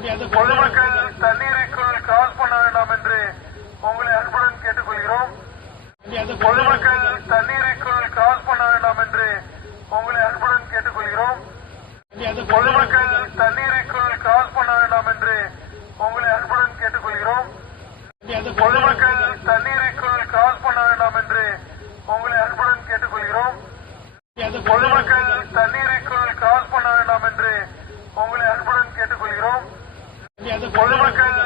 பொதுமக்கள் தண்ணீருக்குள் கிராஸ் பண்ண வேண்டாம் என்று உங்களை அன்புடன் கேட்டுக்கொள்கிறோம். பொதுமக்கள் தண்ணீருக்குள் கிராஸ் பண்ண வேண்டாம் என்று உங்களை அன்புடன் கேட்டுக்கொள்கிறோம். பொதுமக்கள் தண்ணீருக்குள் கிராஸ் பண்ண வேண்டாம் என்று உங்களை அன்புடன் கேட்டுக்கொள்கிறோம். பொதுமக்கள் தண்ணீருக்குள் கிராஸ் பண்ண வேண்டாம் என்று உங்களை அன்புடன் கேட்டுக்கொள்கிறோம். பொதுமக்கள் தண்ணீருக்குள் கிராஸ் பண்ண வேண்டாம் என்று உங்களை அன்புடன் கேட்டுக்கொள்கிறோம். பொதுமக்கள்